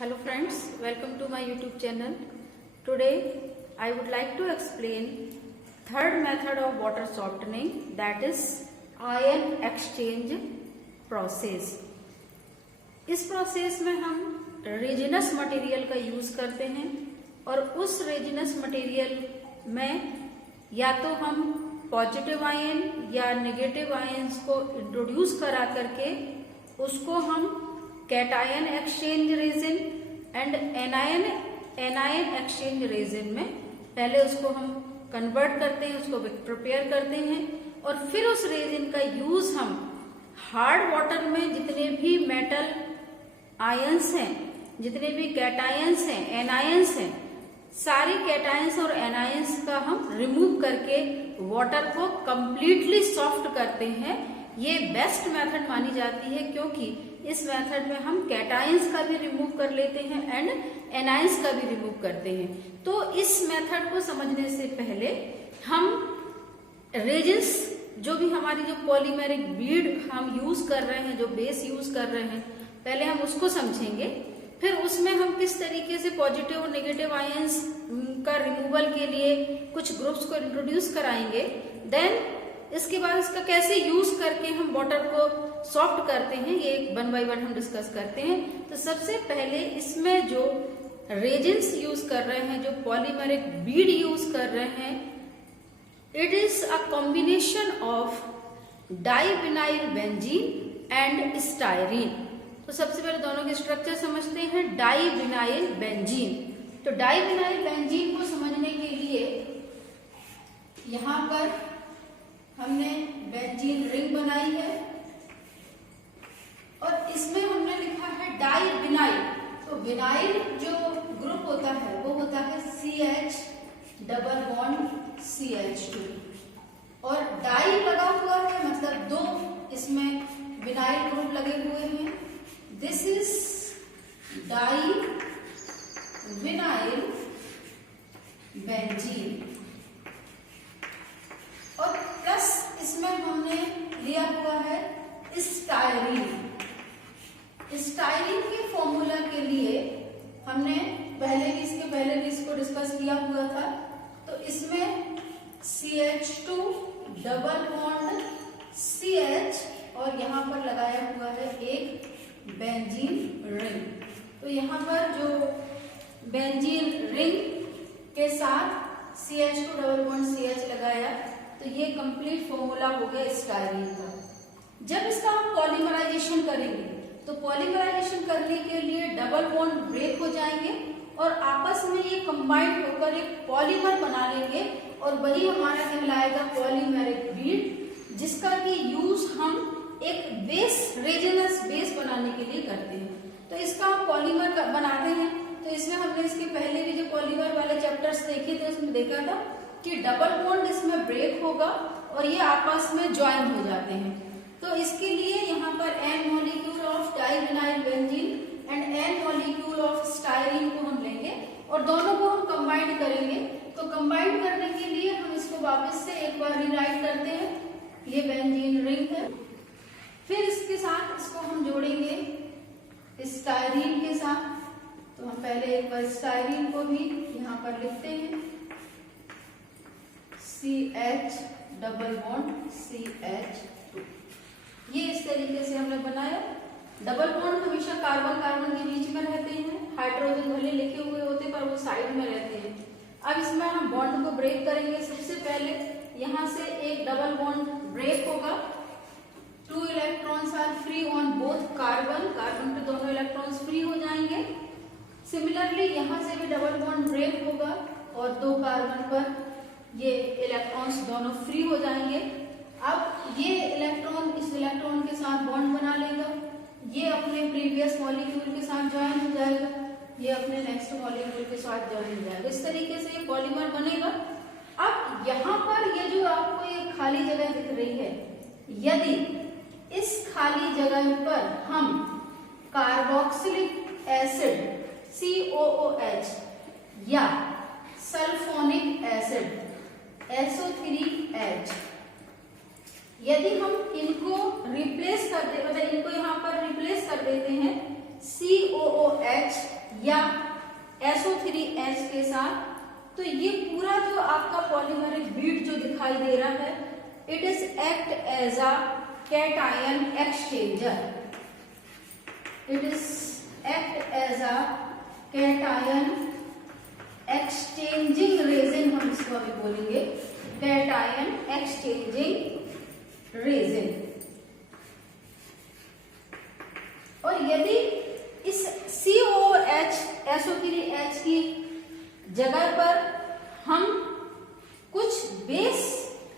Hello friends, welcome to my YouTube channel. Today I would like to explain third method of water softening, that is ion exchange process. इस process में हम resinous material का use करते हैं और उस resinous material में या तो हम पॉजिटिव आयन या नेगेटिव आयंस को इंट्रोड्यूस करा करके उसको हम cation exchange resin and anion exchange resin में पहले उसको हम कन्वर्ट करते हैं, उसको प्रिपेयर करते हैं और फिर उस रेजिन का यूज हम हार्ड वाटर में जितने भी मेटल आयंस हैं, जितने भी कैटायंस हैं, एनायंस हैं, सारे कैटायंस और एनायंस का हम रिमूव करके वाटर को कंप्लीटली सॉफ्ट करते हैं। ये बेस्ट मेथड मानी जाती है क्योंकि इस मेथड में हम कैटायंस का भी रिमूव कर लेते हैं एंड एनायंस का भी रिमूव करते हैं। तो इस मेथड को समझने से पहले हम रेजिन्स जो भी हमारी जो पॉलीमेरिक बीड हम यूज कर रहे हैं, जो बेस यूज कर रहे हैं, पहले हम उसको समझेंगे। फिर उसमें हम किस तरीके से पॉजिटिव और नेगेटिव आयंस का रिमूवल के लिए कुछ ग्रुप्स को इंट्रोड्यूस कराएंगे। देन इसके बाद इसका कैसे यूज करके हम वाटर को सॉफ्ट करते हैं, ये वन बाय वन हम डिस्कस करते हैं। तो सबसे पहले इसमें जो रेजिन्स यूज कर रहे हैं, जो पॉलीमेरिक बीड यूज कर रहे हैं, it is a combination of divinyl benzene and styrene. तो सबसे पहले दोनों के स्ट्रक्चर समझते हैं। डाइविनाइल बेंजीन, तो डाइविनाइल बेंजीन को समझने के लिए यहां पर हमने बेंजीन रिंग बनाई है और इसमें हमने लिखा है डाइविनाइल। तो विनाइल जो ग्रुप होता है वो होता है CH डबल बॉन्ड CH2 और डाई लगा हुआ है, मतलब दो इसमें विनाइल ग्रुप लगे हुए हैं। This is divinyl benzene और प्लस इसमें हमने लिया हुआ है स्टायरीन। स्टायरीन के फॉर्मूला के लिए हमने इसके पहले भी इसको डिस्कस किया हुआ था। तो इसमें CH2 डबल बॉन्ड CH और यहाँ पर लगाया हुआ है एक बेंजीन रिंग। तो यहाँ पर जो बेंजीन रिंग के साथ CH2 डबल बॉन्ड CH लगाया तो ये कंप्लीट फॉर्मूला हो गया स्टायरीन का। जब इसका हम पॉलीमराइजेशन करेंगे तो पॉलीमराइजेशन करने के लिए डबल बॉन्ड ब्रेक हो जाएंगे और आपस में ये कंबाइंड होकर एक पॉलीमर बना लेंगे और वही हमारा कहलाएगा पॉलीमेरिक बीड, जिसका कि यूज हम एक बेस, रेजिनस बेस बनाने के लिए करते हैं। तो इसका हम पॉलीमर बनाते हैं। तो इसमें हमने इसके पहले भी जो पॉलीमर वाले चैप्टर्स देखे थे उसमें देखा था कि डबल बॉन्ड इसमें ब्रेक होगा और ये आपस में ज्वाइन हो जाते हैं। तो इसके लिए यहाँ पर N molecule of divinyl benzene and N molecule of styrene को हम लेंगे और दोनों को हम कंबाइन करेंगे। तो कंबाइन करने के लिए हम इसको वापस से एक बार रिराइट करते हैं। ये बेंजीन रिंग है, फिर इसके साथ इसको हम जोड़ेंगे स्टायरीन के साथ। तो हम पहले एक बार स्टायरीन को भी यहाँ पर लिखते हैं CH डबल बॉन्ड CH2। ये इस तरीके से हमने बनाया। डबल बॉन्ड हमेशा कार्बन कार्बन के बीच में रहते हैं, हाइड्रोजन भले लिखे हुए होते पर वो साइड में रहते हैं। अब इसमें हम बॉन्ड को ब्रेक करेंगे। सबसे पहले यहाँ से एक डबल बॉन्ड ब्रेक होगा। 2 electrons are free on both carbon, carbon पे दोनों इलेक्ट्रॉन्स फ्री हो जाएंगे। सिमिलरली यहाँ से भी डबल बॉन्ड ब्रेक होगा और 2 कार्बन पर ये इलेक्ट्रॉन्स दोनों फ्री हो जाएंगे। अब ये इलेक्ट्रॉन इस इलेक्ट्रॉन के साथ बॉन्ड बना लेगा, ये अपने प्रीवियस मॉलिक्यूल के साथ ज्वाइन हो जाएगा, ये अपने नेक्स्ट मॉलिक्यूल के साथ ज्वाइन हो जाएगा। इस तरीके से ये पॉलीमर बनेगा। अब यहाँ पर ये जो आपको ये खाली जगह दिख रही है, यदि इस खाली जगह पर हम कार्बोक्सिलिक एसिड COOH या सल्फोनिक एसिड SO3H, यदि हम इनको रिप्लेस कर दे, मतलब इनको यहाँ पर रिप्लेस कर देते हैं COOH या SO3H के साथ, तो ये पूरा जो आपका पॉलीमेरिक बीड जो दिखाई दे रहा है, it is act as a cation exchanger. It is act as a cation exchanging resin, हम इसको अभी बोलेंगे कैटायन एक्सचेंजिंग रेजिन। और यदि इस COOH SO3H की जगह पर हम कुछ बेस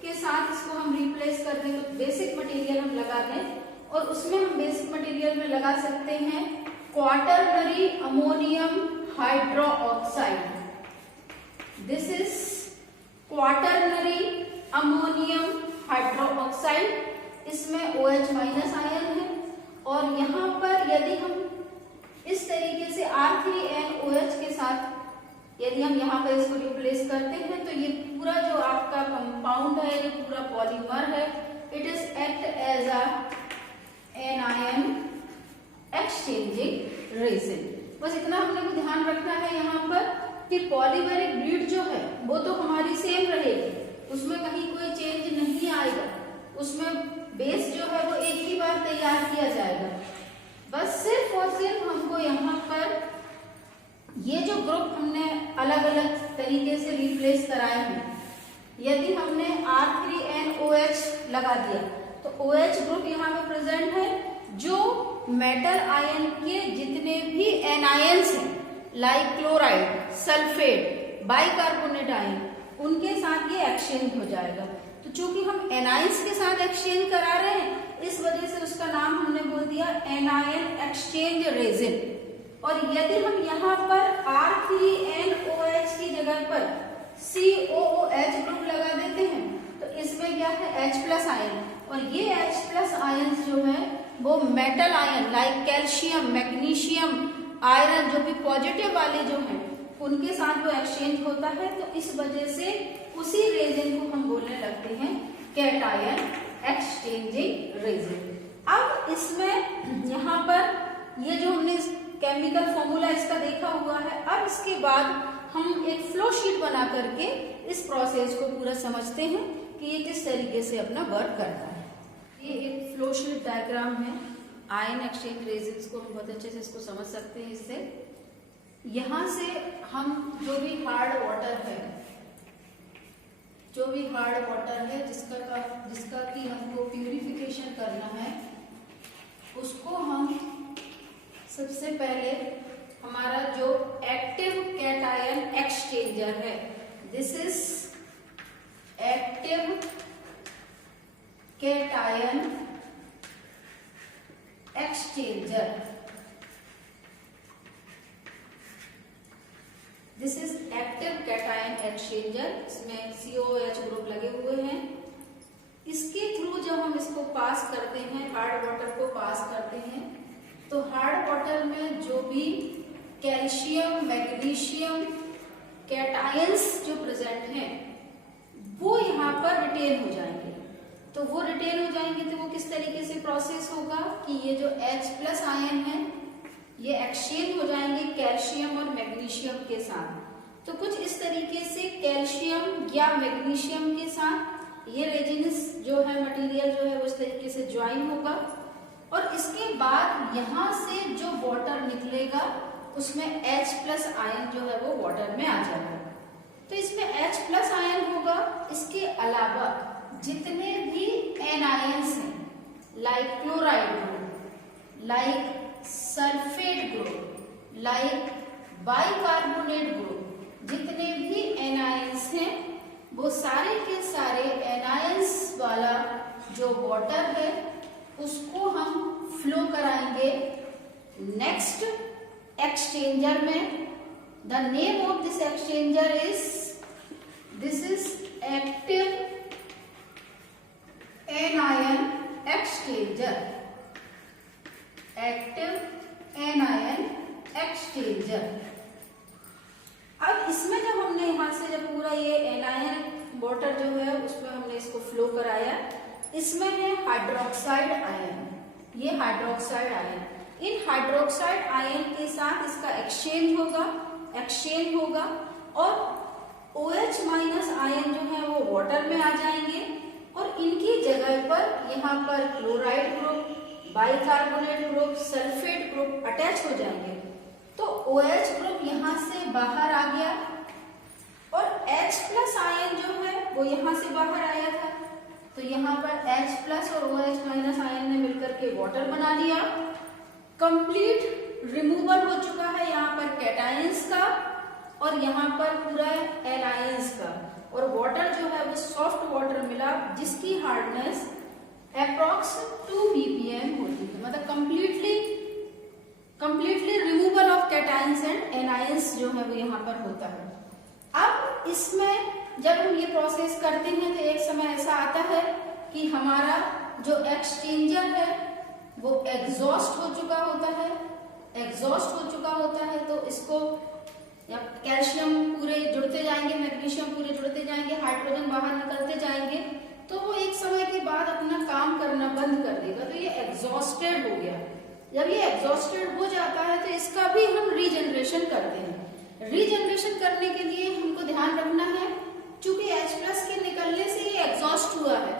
के साथ इसको हम रिप्लेस कर दें, तो बेसिक मटेरियल हम लगा दें, और उसमें हम बेसिक मटेरियल में लगा सकते हैं quaternary ammonium hydroxide. This is quaternary ammonium hydroxide. इसमें OH माइनस आयन है, और यहाँ पर यदि हम इस तरीके से R3NOH के साथ यदि हम यहाँ पर इसको रिप्लेस करते हैं, तो ये पूरा जो आपका कंपाउंड है, ये पूरा पॉलीमर है, it is act as a anion exchanging resin. बस इतना हमने को ध्यान रखना है यहाँ पर कि पॉलीमेरिक बीड जो है वो तो हमारी सेम रहेगी, उसमें कहीं कोई चेंज नहीं आएगा, उसमें बेस जो है वो एक ही बार तैयार किया जाएगा। बस सिर्फ और सिर्फ हमको यहाँ पर ये जो ग्रुप हमने अलग अलग तरीके से रिप्लेस कराए हैं, यदि हमने R3NOH लगा दिया तो OH ग्रुप यहाँ पे प्रेजेंट है, जो मेटल आयन के जितने भी एनायंस हैं like chloride, sulphate, bicarbonate ion, उनके साथ ये एक्सचेंज हो जाएगा। तो चूंकि हम एनायंस के साथ एक्सचेंज करा रहे हैं, इस वजह से उसका नाम हमने बोल दिया एनायन एक्सचेंज रेजिन। और यदि हम यहाँ पर R3NOH की जगह पर COOH ग्रुप लगा देते हैं, तो इसमें क्या है H+ आयन, और ये H+ आयन जो है वो metal ion like calcium, magnesium, iron, जो भी पॉजिटिव वाले जो हैं उनके साथ वो एक्सचेंज होता है। तो इस वजह से उसी रेजिन को हम बोलने लगते हैं कैटायन एक्सचेंजिंग रेजिन। अब इसमें यहाँ पर ये जो हमने केमिकल फॉर्मूला इसका देखा हुआ है, अब इसके बाद हम एक फ्लो शीट बना करके इस प्रोसेस को पूरा समझते हैं कि ये किस तरीके से अपना वर्क करता है। ये एक फ्लो शीट डायग्राम है आयन एक्सचेंज रेजिन्स को, हम बहुत अच्छे से इसको समझ सकते हैं। इससे यहाँ से हम जो भी हार्ड वाटर है जिसका कि हमको प्यूरिफिकेशन करना है, उसको हम सबसे पहले हमारा जो एक्टिव कैटायन एक्सचेंजर है, this is active cation exchanger. This is active cation exchanger. इसमें COOH ग्रुप लगे हुए हैं। इसके थ्रू जब हम इसको पास करते हैं, हार्ड वाटर को पास करते हैं, तो हार्ड वाटर में जो भी कैल्शियम, मैग्नीशियम कैटायंस जो प्रेजेंट हैं वो यहाँ पर रिटेन हो जाएंगे। तो वो रिटेन हो जाएंगे तो वो किस तरीके से प्रोसेस होगा कि ये जो H+ आयन है ये एक्सचेंज हो जाएंगे कैल्शियम और मैग्नीशियम के साथ। तो कुछ इस तरीके से कैल्शियम या मैग्नीशियम के साथ ये रेजिन्स जो है मटेरियल जो है उस तरीके से ज्वाइन होगा, और इसके बाद यहाँ से जो वाटर निकलेगा उसमें H+ आयन जो है वो वाटर में आ जाएगा। तो इसमें H+ आयन होगा। इसके अलावा जितने भी एनायंस हैं like chloride group, like sulphate group, like bicarbonate group, जितने भी एनायंस हैं वो सारे के सारे एनायंस वाला जो वाटर है उसको हम फ्लो कराएंगे नेक्स्ट एक्सचेंजर में। The name of this exchanger is, this is active anion exchanger. Active anion exchanger. अब इसमें जब हमने यहाँ से जब पूरा ये एनायन वाटर जो है उसमें हमने इसको फ्लो कराया, इसमें है हाइड्रोक्साइड आयन। ये हाइड्रोक्साइड आयन, इन हाइड्रोक्साइड आयन के साथ इसका एक्सचेंज होगा और OH माइनस आयन जो है वो वाटर में आ जाएंगे और इनकी जगह पर यहाँ पर chloride group, bicarbonate group, sulphate group attach हो जाएंगे। तो OH ग्रुप यहाँ से बाहर आ गया और H प्लस आयन जो है वो यहाँ से बाहर आया था, तो यहाँ पर H प्लस और OH माइनस आयन ने मिलकर के वाटर बना दिया। कंप्लीट रिमूवल हो चुका है यहाँ पर कैटायंस का और यहाँ पर पूरा एनायंस का, और वाटर जो है वो सॉफ्ट वाटर मिला जिसकी हार्डनेस अप्रॉक्स 2 ppm होती है, मतलब completely removal of cations and anions जो है वो यहाँ पर होता है। अब इसमें जब हम ये प्रोसेस करते हैं तो एक समय ऐसा आता है कि हमारा जो एक्सचेंजर है वो एग्जॉस्ट हो चुका होता है, तो इसको कैल्शियम पूरे जुड़ते जाएंगे, मैग्नीशियम पूरे जुड़ते जाएंगे, हाइड्रोजन बाहर निकलते जाएंगे, तो वो एक समय के बाद अपना काम करना बंद कर देगा, तो ये एग्जॉस्टेड हो गया। जब ये एग्जॉस्टेड हो जाता है तो इसका भी हम रीजनरेशन करते हैं। रीजनरेशन करने के लिए हमको ध्यान रखना है, चूंकि H प्लस के निकलने से ये एग्जॉस्ट हुआ है,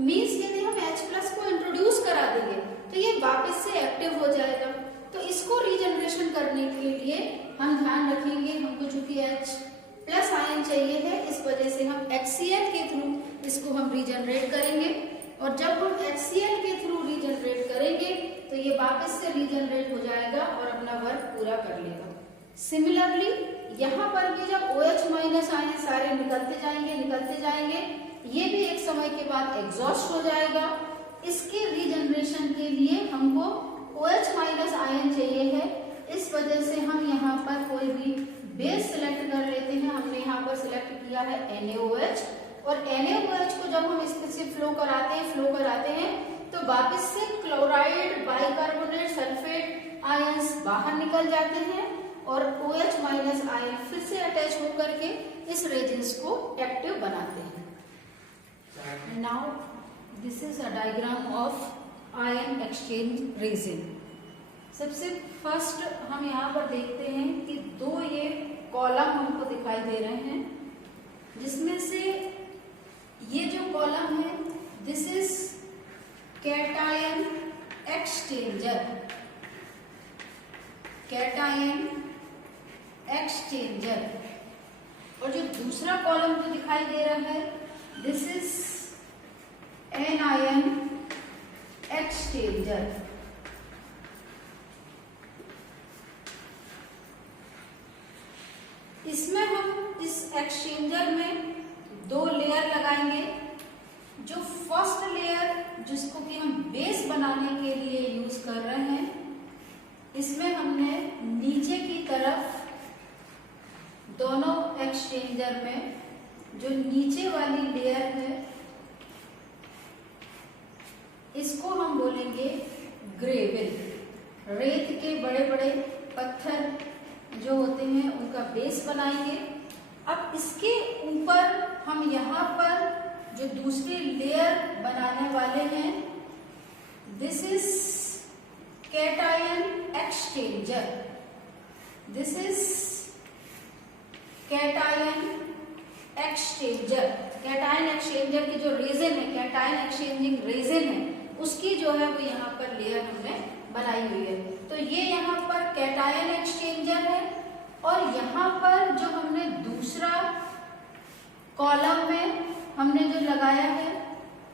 मीन्स यदि हम H प्लस को इंट्रोड्यूस करा देंगे तो ये वापस से एक्टिव हो जाएगा। तो इसको रीजनरेशन करने के लिए हम ध्यान रखेंगे, हमको चूंकि H प्लस आयन चाहिए है, इस वजह से हम HCl के थ्रू इसको हम रीजनरेट करेंगे, और जब हम HCl के थ्रू रीजनरेट करेंगे तो ये वापस से रीजनरेट हो जाएगा और अपना वर्क पूरा कर लेगा। सिमिलरली यहाँ पर भी जब OH माइनस आयन सारे निकलते जाएंगे, ये भी एक समय के बाद एग्जॉस्ट हो जाएगा। इसके रीजनरेशन के लिए हमको OH माइनस आयन चाहिए है, इस वजह से हम यहाँ पर कोई भी बेस सिलेक्ट कर लेते हैं। हमने यहाँ पर सिलेक्ट किया है NaOH, और NaOH को जब हम इसमें से फ्लो कराते हैं तो वापस से क्लोराइड, बाइकार्बोनेट, सल्फेट आयंस बाहर निकल जाते हैं और OH माइनस आयन फिर से अटैच होकर के इस रेजिन्स को एक्टिव बनाते हैं। Now this is a diagram of ion exchange resin. सबसे फर्स्ट हम यहाँ पर देखते हैं कि दो ये कॉलम हमको दिखाई दे रहे हैं, जिसमें से ये जो कॉलम है दिस इज कैटायन एक्सचेंजर, और जो दूसरा कॉलम जो दिखाई दे रहा है दिस इज एनायन एक्सचेंजर। इसमें हम इस एक्सचेंजर में दो लेयर लगाएंगे। जो फर्स्ट लेयर जिसको कि हम बेस बनाने के लिए यूज कर रहे हैं, इसमें हमने नीचे की तरफ दोनों एक्सचेंजर में जो नीचे वाली लेयर है इसको हम बोलेंगे ग्रेविल। रेत के बड़े बड़े पत्थर जो होते हैं उनका बेस बनाएंगे। अब इसके ऊपर हम यहाँ पर जो दूसरी लेयर बनाने वाले हैं this is cation exchanger. Cation exchanger की जो रेजिन है, कैटायन एक्सचेंजिंग रेजिन है, उसकी जो है वो यहाँ पर लेयर हमने बनाई हुई है। तो ये यहाँ पर कैटायन एक्सचेंजर है, और यहाँ पर जो हमने दूसरा कॉलम में हमने जो लगाया है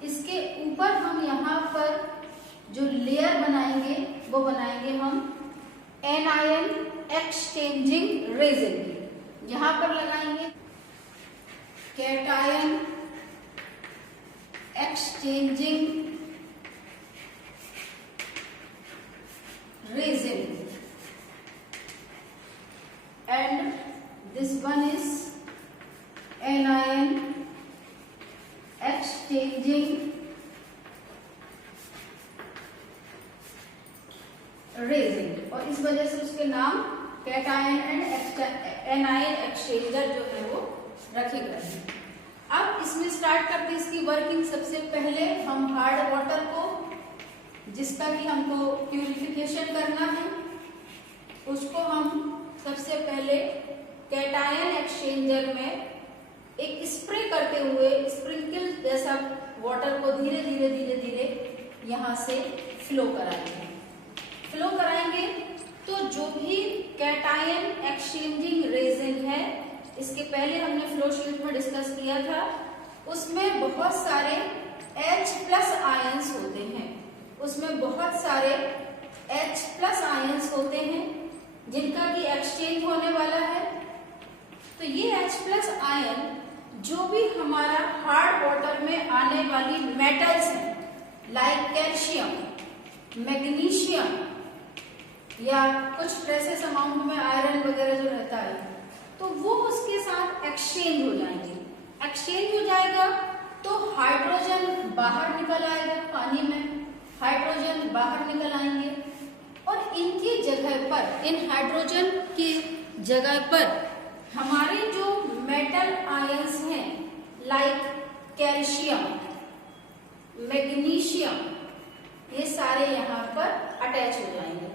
इसके ऊपर हम यहाँ पर जो लेयर बनाएंगे वो बनाएंगे हम एनायन एक्सचेंजिंग रेजिन। यहाँ पर लगाएंगे cation exchanging resin, and this one is anion exchanging resin, और इस वजह से उसके नाम कैटायन एंड एनायन एक्सचेंजर जो है वो रखे गए हैं। अब इसमें स्टार्ट करते हैं इसकी वर्किंग। सबसे पहले हम हार्ड वाटर को जिसका कि हमको प्यूरिफिकेशन करना है, उसको हम सबसे पहले कैटायन एक्सचेंजर में एक स्प्रे करते हुए स्प्रिंकल जैसा वाटर को धीरे धीरे धीरे धीरे यहाँ से फ्लो कराएंगे। तो जो भी कैटायन एक्सचेंजिंग रेजिन है, इसके पहले हमने फ्लो शीट में डिस्कस किया था, उसमें बहुत सारे H+ आयंस होते हैं, उसमें बहुत सारे H+ आयंस होते हैं जिनका कि एक्सचेंज होने वाला है। तो ये H+ आयन जो भी हमारा हार्ड वाटर में आने वाली मेटल्स हैं, लाइक कैल्शियम, मैग्नीशियम या कुछ ट्रेसेस अमाउंट में आयरन वगैरह जो रहता है, तो वो उसके साथ एक्सचेंज हो जाएंगे। एक्सचेंज हो जाएगा तो हाइड्रोजन बाहर निकल आएगा, पानी में हाइड्रोजन बाहर निकल आएंगे और इनकी जगह पर, इन हाइड्रोजन की जगह पर हमारे जो मेटल आयंस हैं लाइक कैल्शियम, मैग्नीशियम, ये सारे यहाँ पर अटैच हो जाएंगे।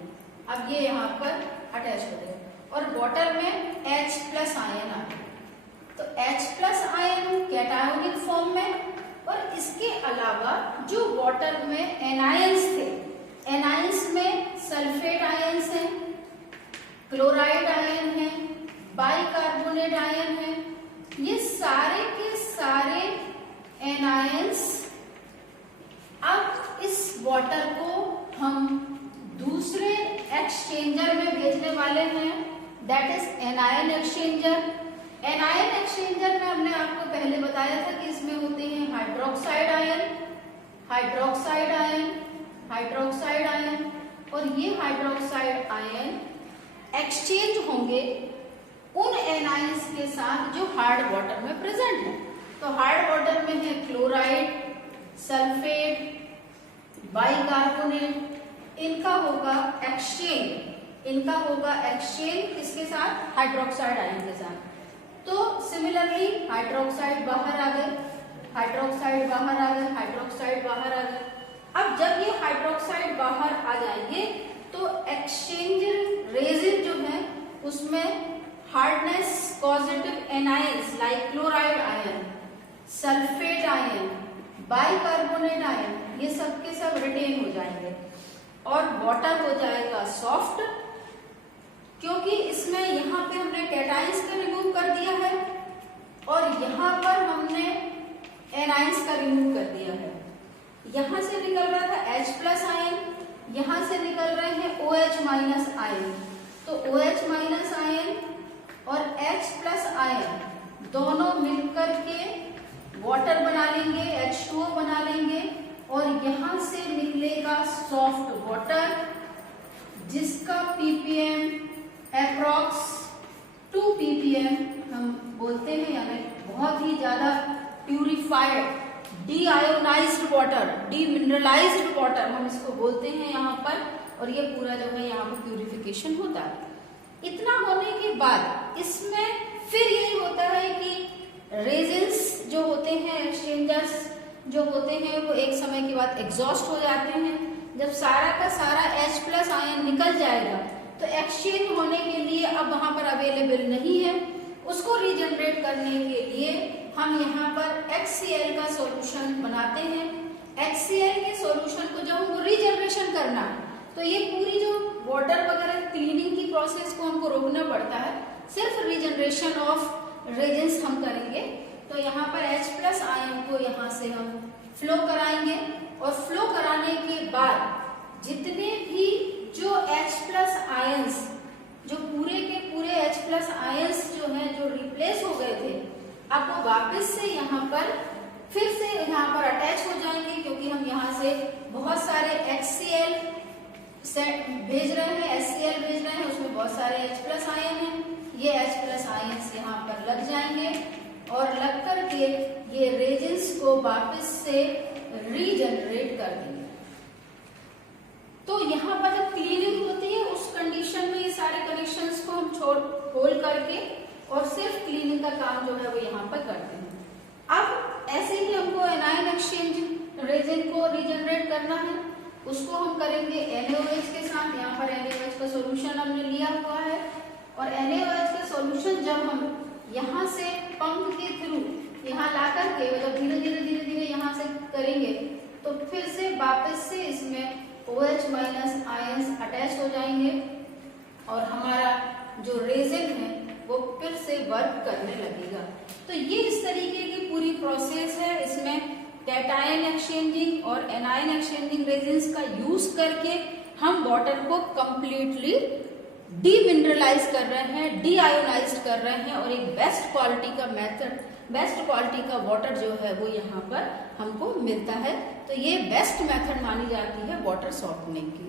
अब ये यहाँ पर अटैच हो गए और वाटर में H+ आयन आ गए। तो H+ आयन कैटायोनिक फॉर्म में, और इसके अलावा जो वाटर में एनायंस थे, एनायंस में सल्फेट आयंस हैं, क्लोराइड आयन है, बाइकार्बोनेट आयन है, ये सारे के सारे एनायंस अब इस वाटर को हम दूसरे एक्सचेंजर में भेजने वाले हैं, that is anion exchanger. Anion exchanger में हमने आपको पहले बताया था कि इसमें होते हैं hydroxide ion, hydroxide ion, hydroxide ion, और ये हाइड्रोक्साइड आयन एक्सचेंज होंगे उन एनायंस के साथ जो हार्ड वाटर में प्रेजेंट है। तो हार्ड वाटर में है क्लोराइड, सल्फेट, बाइकार्बोनेट, इनका होगा एक्सचेंज किसके साथ? हाइड्रोक्साइड आयन के साथ। तो सिमिलरली हाइड्रोक्साइड बाहर आ गए, हाइड्रोक्साइड बाहर आ गए, हाइड्रोक्साइड बाहर आ गए। अब जब ये हाइड्रोक्साइड बाहर आ जाएंगे तो एक्सचेंज रेजिन जो है उसमें hardness positive anions like chloride ion, sulphate ion, bicarbonate ion, ये सब के सब रिटेन हो जाएंगे और वाटर हो जाएगा सॉफ्ट, क्योंकि इसमें यहाँ पे हमने कैटायंस का रिमूव कर दिया है और यहाँ पर हमने एनायंस का रिमूव कर दिया है। यहाँ से निकल रहा था H+ आयन, यहाँ से निकल रहे हैं OH- आयन। तो OH- आयन और H+ आयन दोनों मिलकर के वाटर बना लेंगे, H2O बना लेंगे और यहाँ से निकलेगा सॉफ्ट वाटर जिसका ppm अप्रॉक्स 2 ppm हम बोलते हैं, यानी बहुत ही ज्यादा purified deionised water, demineralised water हम इसको बोलते हैं यहाँ पर, और ये पूरा जो है यहाँ पर प्यूरिफिकेशन होता है। इतना होने के बाद इसमें फिर यही होता है कि रेजिन्स जो होते हैं, एक्सचेंजर्स जो होते हैं, वो एक समय के बाद एग्जॉस्ट हो जाते हैं। जब सारा का सारा H+ आयन निकल जाएगा तो एक्सचेंज होने के लिए अब वहां पर अवेलेबल नहीं है, उसको रीजनरेट करने के लिए हम यहाँ पर HCl का सॉल्यूशन बनाते हैं। HCl के सॉल्यूशन को जब हमको रीजनरेशन करना है तो ये पूरी जो वाटर वगैरह क्लीनिंग की प्रोसेस को हमको रोकना पड़ता है, सिर्फ रीजनरेशन ऑफ रेजिन्स हम करेंगे। तो यहाँ पर H+ आयन को यहाँ से हम फ्लो कराएंगे और फ्लो कराने के बाद जितने भी जो H+ आयंस, जो पूरे के पूरे H+ आयंस जो हैं जो रिप्लेस हो गए थे, अब वो वापस से यहाँ पर फिर से यहाँ पर अटैच हो जाएंगे, क्योंकि हम यहाँ से बहुत सारे HCl भेज रहे हैं, HCl भेज रहे हैं, उसमें बहुत सारे H+ आयन हैं। ये H+ आयंस यहाँ पर लग जाएंगे और लग करके ये रेजिन्स को वापस से रीजनरेट कर देंगे। तो यहाँ पर जब क्लीनिंग होती है उस कंडीशन में ये सारे कनेक्शंस को हम खोल करके और सिर्फ क्लीनिंग का काम जो है वो यहाँ पर करते हैं। अब ऐसे ही हमको एनायन एक्सचेंज रेजिन को रीजनरेट करना है, उसको हम करेंगे NaOH के साथ। यहाँ पर NaOH का सॉल्यूशन हमने लिया हुआ है और NaOH का सॉल्यूशन जब हम यहाँ से पंप के थ्रू यहाँ ला करके मतलब धीरे धीरे यहाँ से करेंगे तो फिर से वापस से इसमें OH माइनस आयंस अटैच हो जाएंगे और हमारा जो रेजिन है वो फिर से वर्क करने लगेगा। तो ये इस तरीके की पूरी प्रोसेस है। इसमें कैटायन एक्सचेंजिंग और एनायन एक्सचेंजिंग रेजिन्स का यूज करके हम वाटर को कंप्लीटली डीमिनरलाइज कर रहे हैं, डीआयोनाइज्ड कर रहे हैं और एक बेस्ट क्वालिटी का मेथड, बेस्ट क्वालिटी का वाटर जो है वो यहाँ पर हमको मिलता है। तो ये बेस्ट मेथड मानी जाती है वाटर सॉफ्टनिंग की।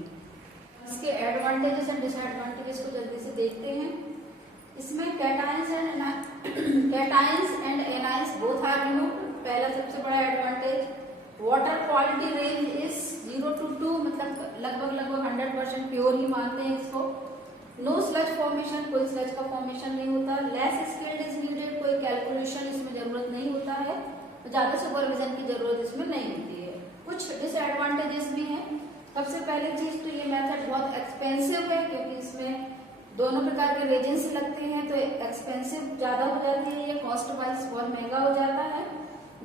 इसके एडवांटेजेस एंड डिसएडवांटेजेस को जल्दी से देखते हैं। इसमें cations and anions both are removed. पहला सबसे बड़ा advantage, water quality range is 0 to 2, मतलब लगभग 100% प्योर ही मानते हैं इसको। नो स्लज फॉर्मेशन, कोई स्लज का फॉर्मेशन नहीं होता। लेस स्किल्ड इज नीडेड, कोई कैलकुलेशन इसमें जरूरत नहीं होता है, तो ज्यादा सुपरविजन की जरूरत इसमें नहीं होती है। कुछ डिसएडवांटेजेस भी हैं। सबसे पहले चीज तो ये मेथड बहुत एक्सपेंसिव है, क्योंकि इसमें दोनों प्रकार के रेजिन्स लगते हैं तो एक्सपेंसिव ज्यादा हो जाती है, ये कॉस्ट वाइज बहुत महंगा हो जाता है।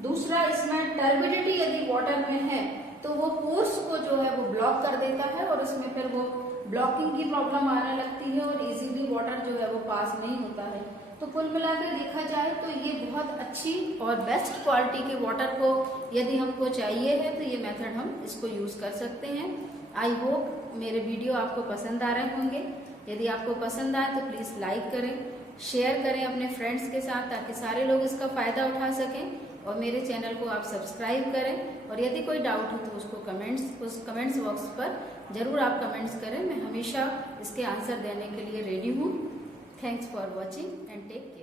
दूसरा, इसमें टर्बिडिटी यदि वाटर में है तो वो पोर्स को जो है वो ब्लॉक कर देता है और इसमें फिर वो ब्लॉकिंग की प्रॉब्लम आने लगती है और इजीली वाटर जो है वो पास नहीं होता है। तो कुल मिला के देखा जाए तो ये बहुत अच्छी और बेस्ट क्वालिटी के वाटर को यदि हमको चाहिए है तो ये मेथड हम इसको यूज कर सकते हैं। आई होप मेरे वीडियो आपको पसंद आ रहे होंगे। यदि आपको पसंद आए तो प्लीज लाइक करें, शेयर करें अपने फ्रेंड्स के साथ, ताकि सारे लोग इसका फायदा उठा सकें। और मेरे चैनल को आप सब्सक्राइब करें और यदि कोई डाउट हो तो उसको कमेंट्स बॉक्स पर जरूर आप कमेंट्स करें। मैं हमेशा इसके आंसर देने के लिए रेडी हूँ। Thanks for watching and take